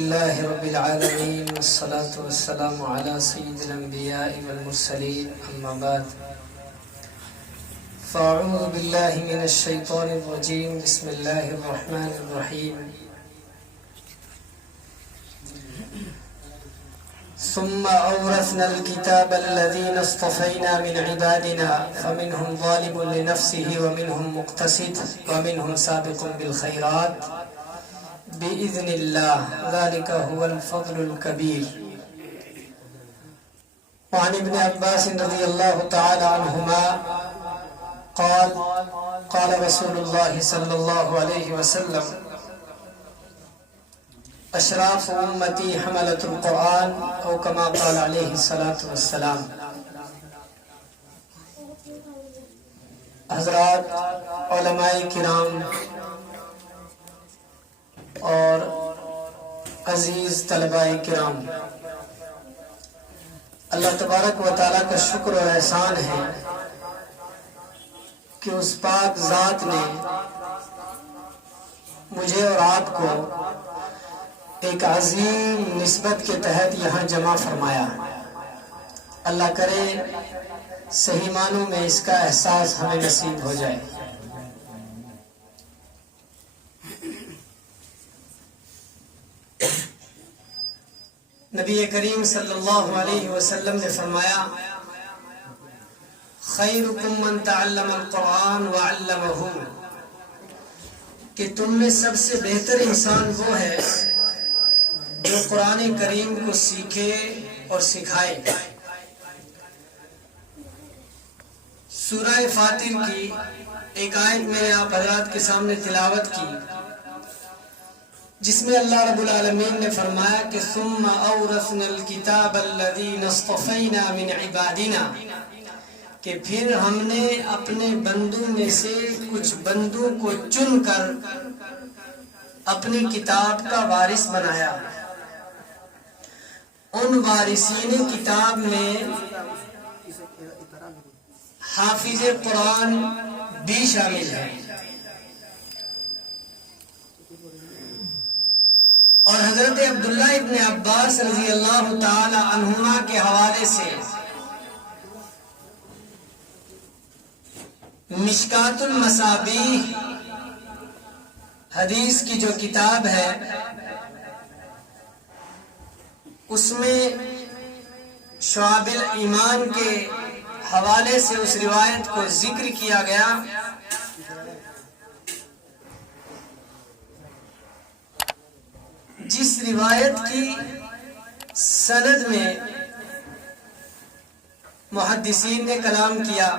لله رب العالمين والصلاة والسلام على سيد الأنبياء والمرسلين أما بعد فأعوذ بالله من الشيطان الرجيم بسم الله الرحمن الرحيم ثم أورثنا الكتاب الذين اصطفينا من عبادنا فمنهم ظالم لنفسه ومنهم مقتصد ومنهم سابق بالخيرات بإذن الله ذلك هو الفضل الكبير. وعن ابن عباس رضي الله تعالى عنهما قال قال رسول الله صلى الله عليه وسلم اشراف امتی حملۃ القرآن او کما قال علیہ الصلاۃ والسلام. حضرات علماء کرام اور عزیز طلباء کرام، اللہ تبارک و تعالیٰ کا شکر و احسان ہے کہ اس پاک ذات نے مجھے اور آپ کو ایک عظیم نسبت کے تحت یہاں جمع فرمایا. اللہ کرے صحیح معنوں میں اس کا احساس ہمیں نصیب ہو جائے. نبی کریم صلی اللہ علیہ وسلم نے فرمایا خیرکم من تعلم القرآن وعلمہ، کہ تم میں سب سے بہتر انسان وہ ہے جو قرآن کریم کو سیکھے اور سکھائے. سورہ فاتر کی ایک آیت میں نے آپ حضرات کے سامنے تلاوت کی، جس میں اللہ رب العالمین نے فرمایا کہ ثم اورثنا الکتاب الذین اصطفینا من عبادنا، کہ پھر ہم نے اپنے بندوں میں سے کچھ بندوں کو چن کر اپنی کتاب کا وارث بنایا. ان وارثین کتاب میں حافظ قرآن بھی شامل ہے. اور حضرت عبداللہ ابن عباس رضی اللہ تعالی عنہما کے حوالے سے مشکات المصابیح حدیث کی جو کتاب ہے اس میں شعب الایمان کے حوالے سے اس روایت کو ذکر کیا گیا جس روایت کی سند میں محدثین نے کلام کیا.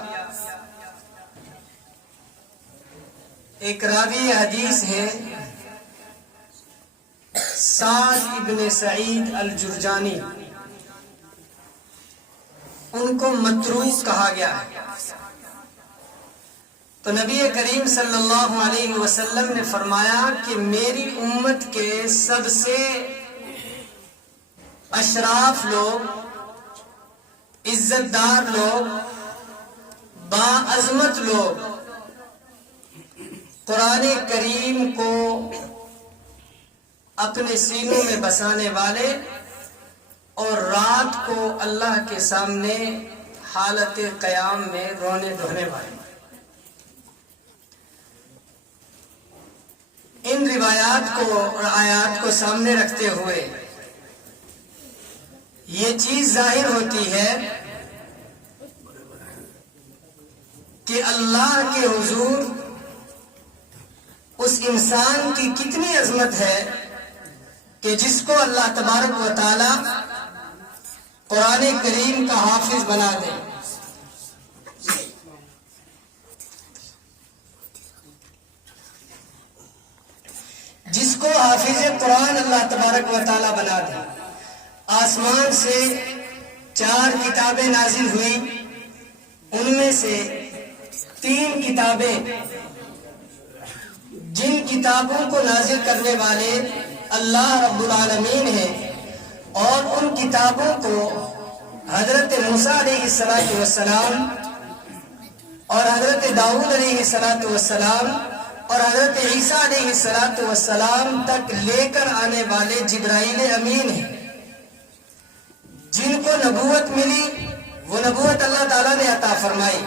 ایک راوی حدیث ہے سعد ابن سعید الجرجانی، ان کو متروک کہا گیا ہے. تو نبی کریم صلی اللہ علیہ وسلم نے فرمایا کہ میری امت کے سب سے اشراف لوگ، عزت دار لوگ، باعظمت لوگ قرآن کریم کو اپنے سینوں میں بسانے والے اور رات کو اللہ کے سامنے حالت قیام میں رونے دھونے والے. ان روایات کو اور آیات کو سامنے رکھتے ہوئے یہ چیز ظاہر ہوتی ہے کہ اللہ کے حضور اس انسان کی کتنی عظمت ہے کہ جس کو اللہ تبارک و تعالی قرآن کریم کا حافظ بنا دے. جس کو حافظ قرآن اللہ تبارک و تعالی بنا دے. آسمان سے 4 کتابیں نازل ہوئی، ان میں سے 3 کتابیں جن کتابوں کو نازل کرنے والے اللہ رب العالمین ہیں، اور ان کتابوں کو حضرت موسیٰ علیہ السلام اور حضرت داؤد علیہ السلام اور حضرت عیسیٰ علیہ السلام تک لے کر آنے والے جبرائیل امین ہیں، جن کو نبوت ملی، وہ نبوت اللہ تعالیٰ نے عطا فرمائی،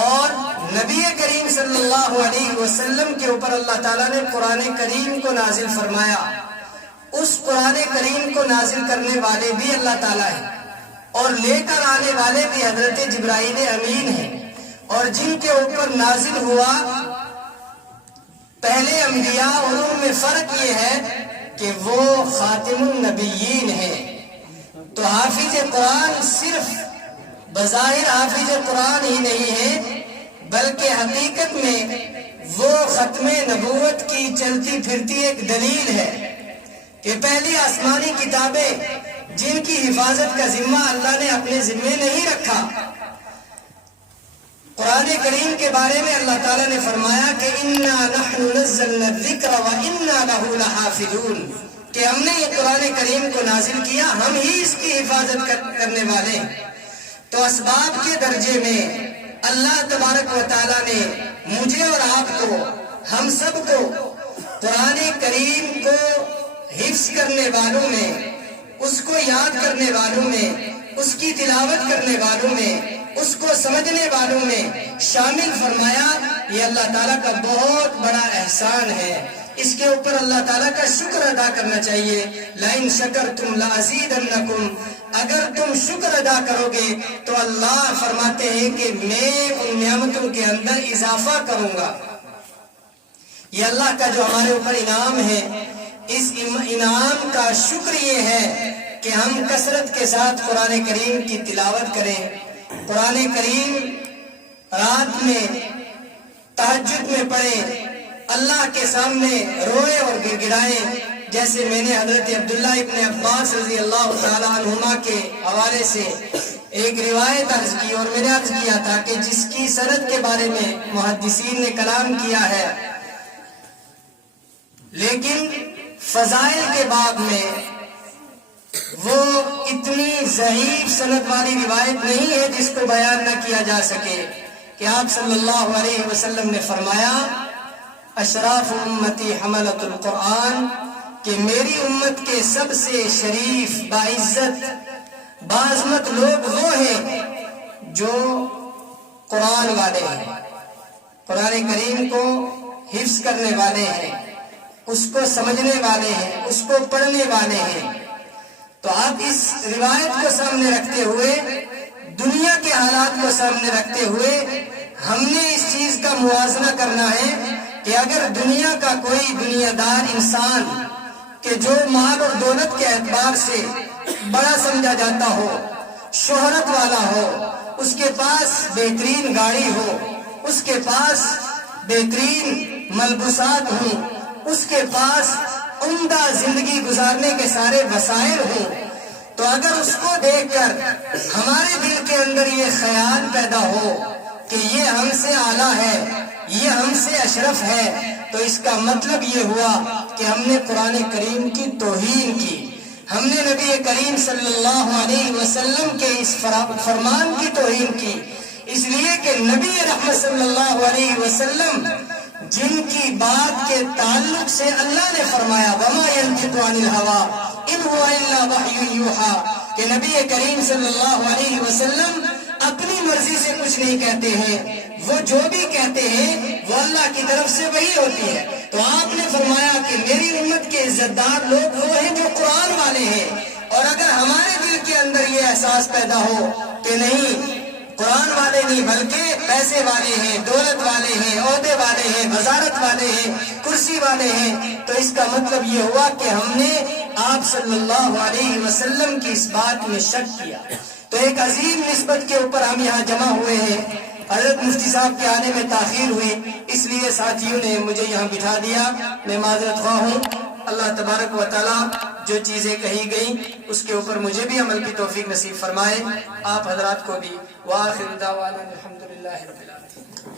اور نبی کریم صلی اللہ علیہ وسلم کے اوپر اللہ تعالیٰ نے قرآن کریم کو نازل فرمایا۔ اس قرآن کریم کو نازل کرنے والے بھی اللہ تعالیٰ ہیں، اور لے کر آنے والے بھی حضرت جبرائیل امین ہیں، اور جن کے اوپر نازل ہوا پہلے انبیاء، اور ان میں فرق یہ ہے کہ وہ خاتم النبیین ہیں۔ تو حافظ قرآن صرف بظاہر حافظ قرآن ہی نہیں ہے، بلکہ حقیقت میں وہ ختم نبوت کی چلتی پھرتی ایک دلیل ہے کہ پہلی آسمانی کتابیں جن کی حفاظت کا ذمہ اللہ نے اپنے ذمے نہیں رکھا، قرآن کریم کے بارے میں اللہ تعالیٰ نے فرمایا کہ اِنَّا نَحْنُ نَزَّلْنَا الذِّكْرَ وَإِنَّا لَهُ لَحَافِظُونَ، کہ ہم نے یہ قرآن کریم کو نازل کیا، ہم ہی اس کی حفاظت کرنے والے ہیں۔ تو اسباب کے درجے میں اللہ تبارک و تعالیٰ نے مجھے اور آپ کو، ہم سب کو قرآن کریم کو حفظ کرنے والوں میں، اس کو یاد کرنے والوں میں، اس کی تلاوت کرنے والوں میں، اس کو سمجھنے والوں میں شامل فرمایا۔ یہ اللہ تعالیٰ کا بہت بڑا احسان ہے، اس کے اوپر اللہ تعالیٰ کا شکر ادا کرنا چاہیے۔ لَإِن شَكَرْتُمْ لَأَزِيدَنَّكُمْ، اگر تم شکر ادا کرو گے تو اللہ فرماتے ہیں کہ میں ان نعمتوں کے اندر اضافہ کروں گا۔ یہ اللہ کا جو ہمارے اوپر انعام ہے، اس انعام کا شکر یہ ہے کہ ہم کثرت کے ساتھ قرآن کریم کی تلاوت کریں، قرآن کریم رات میں تہجد میں پڑھیں، اللہ کے سامنے روئے اور گڑ گڑائیں، جیسے میں نے حضرت عبداللہ ابن عباس رضی اللہ تعالی عنہما کے حوالے سے ایک روایت عرض کی، اور میں نے عرض کیا تھا کہ جس کی سند کے بارے میں محدثین نے کلام کیا ہے، لیکن فضائل کے باب میں وہ اتنی ضعیف سند والی روایت نہیں ہے جس کو بیان نہ کیا جا سکے، کہ آپ صلی اللہ علیہ وسلم نے فرمایا اشراف امتی حملۃ القرآن، کہ میری امت کے سب سے شریف، باعزت، باعظمت لوگ وہ ہیں جو قرآن والے ہیں، قرآن کریم کو حفظ کرنے والے ہیں، اس کو سمجھنے والے ہیں، اس کو پڑھنے والے ہیں۔ تو آپ اس روایت کو سامنے رکھتے ہوئے، دنیا کے حالات کو سامنے رکھتے ہوئے، ہم نے اس چیز کا موازنہ کرنا ہے کہ اگر دنیا کا کوئی دنیا دار انسان کہ جو مال اور دولت کے اعتبار سے بڑا سمجھا جاتا ہو، شہرت والا ہو، اس کے پاس بہترین گاڑی ہو، اس کے پاس بہترین ملبوسات ہوں، اس کے پاس عمدہ زندگی گزارنے کے سارے وسائل ہوں، تو اگر اس کو دیکھ کر ہمارے دل کے اندر یہ خیال پیدا ہو کہ یہ ہم سے اعلیٰ ہے، یہ ہم سے اشرف ہے، تو اس کا مطلب یہ ہوا کہ ہم نے قرآن کریم کی توہین کی، ہم نے نبی کریم صلی اللہ علیہ وسلم کے اس فرمان کی توہین کی، اس لیے کہ نبی رحمت صلی اللہ علیہ وسلم جن کی بات کے تعلق سے اللہ نے فرمایا وَمَا يَنْطِقُ عَنِ الْهَوَىٰ إِنْ هُوَ إِلَّا وَحْيٌ يُوحَىٰ، کہ نبی کریم صلی اللہ علیہ وسلم اپنی مرضی سے کچھ نہیں کہتے ہیں، وہ جو بھی کہتے ہیں وہ اللہ کی طرف سے وحی ہوتی ہے۔ تو آپ نے فرمایا کہ میری امت کے عزت دار لوگ وہ ہیں جو قرآن والے ہیں، اور اگر ہمارے دل کے اندر یہ احساس پیدا ہو کہ نہیں قرآن والے نہیں بلکہ پیسے والے ہیں، دولت والے ہیں، عہدے والے ہیں، وزارت والے ہیں، کرسی والے ہیں، تو اس کا مطلب یہ ہوا کہ ہم نے آپ صلی اللہ علیہ وسلم کی اس بات میں شک کیا۔ تو ایک عظیم نسبت کے اوپر ہم یہاں جمع ہوئے ہیں۔ حضرت مفتی صاحب کے آنے میں تاخیر ہوئی، اس لیے ساتھیوں نے مجھے یہاں بٹھا دیا، میں معذرت خواہ ہوں۔ اللہ تبارک و تعالیٰ جو چیزیں کہی گئیں اس کے اوپر مجھے بھی عمل کی توفیق نصیب فرمائے، آپ حضرات کو بھی۔ وآخر دعوانا الحمدللہ رب العالمین۔